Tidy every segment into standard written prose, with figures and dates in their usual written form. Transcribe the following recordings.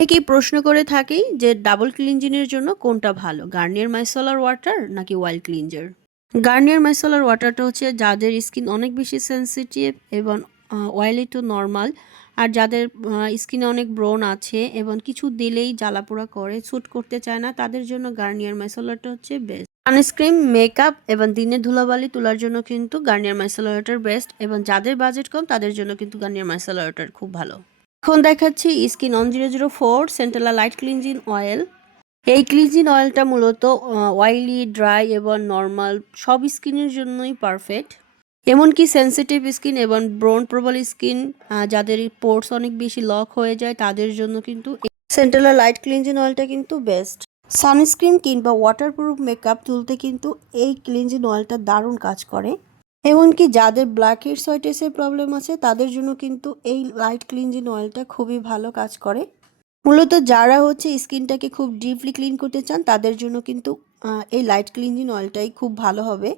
অনেকেই প্রশ্ন করে থাকি যে ডাবল ক্লিনজিংয়ের জন্য কোনটা ভালো, গার্নিয়ার মাইসেলার ওয়াটার নাকি অয়েল ক্লিনজার। গার্নিয়ার মাইসেলার ওয়াটারটা হচ্ছে যাদের স্কিন অনেক বেশি সেনসিটিভ এবং অয়েলি টু নর্মাল, আর যাদের স্কিনে অনেক ব্রণ আছে এবং কিছু দিলেই জ্বালাপোড়া করে, স্যুট করতে চায় না, তাদের জন্য গার্নিয়ার মাইসেলারটা হচ্ছে বেস্ট। সানস্ক্রিন, মেকআপ এবং দিনের ধুলাবালি তোলার জন্য কিন্তু গার্নিয়ার মাইসেলার ওয়াটার বেস্ট, এবং যাদের বাজেট কম তাদের জন্য কিন্তু গার্নিয়ার মাইসেলার ওয়াটার খুব ভালো। এখন দেখাচ্ছি skin on 004 centella light cleansing oil. এই ক্লিনজিং অয়েলটা মূলত অয়েলি, ড্রাই এবং নর্মাল সব স্কিনের জন্যই পারফেক্ট। এমনকি সেনসিটিভ স্কিন এবং ব্রণ প্রবল স্কিন, যাদের পোর্স অনেক বেশি লক হয়ে যায়, তাদের জন্য কিন্তু সেন্টেলা লাইট ক্লিনজিং অয়েলটা কিন্তু বেস্ট। সানস্ক্রিন কিংবা ওয়াটারপ্রুফ মেকআপ তুলতে কিন্তু এই ক্লিনজিং অয়েলটা দারুণ কাজ করে। এমনকি যাদের ব্ল্যাক হেডস হোয়াইটেসের প্রবলেম আছে তাদের জন্য কিন্তু এই লাইট ক্লিনজিং অয়েলটা খুবই ভালো কাজ করে। মূলত যারা হচ্ছে স্কিনটাকে খুব ডিপলি ক্লিন করতে চান তাদের জন্য কিন্তু এই লাইট ক্লিনজিং অয়েলটাই খুব ভালো হবে।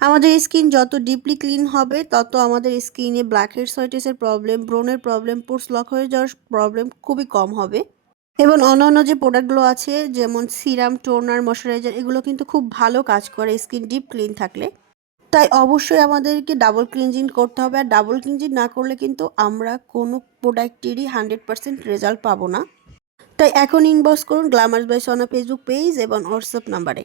আমাদের স্কিন যত ডিপলি ক্লিন হবে তত আমাদের স্কিনে ব্ল্যাক হেডস হোয়াইটেসের প্রবলেম, ব্রণের প্রবলেম, পোর্স লক হয়ে যাওয়ার প্রবলেম খুবই কম হবে। এবং অন্যান্য যে প্রোডাক্টগুলো আছে যেমন সিরাম, টোনার, ময়শ্চারাইজার, এগুলো কিন্তু খুব ভালো কাজ করে স্কিন ডিপ ক্লিন থাকলে। তাই অবশ্যই আমাদেরকে ডাবল ক্লিনজিং করতে হবে, আর ডাবল ক্লিনজিং না করলে কিন্তু আমরা কোনো প্রোডাক্টেরই 100% রেজাল্ট পাবো না। তাই এখন ইনবক্স করুন গ্ল্যামার বাই সোনা ফেসবুক পেজ এবং হোয়াটসঅ্যাপ নাম্বারে।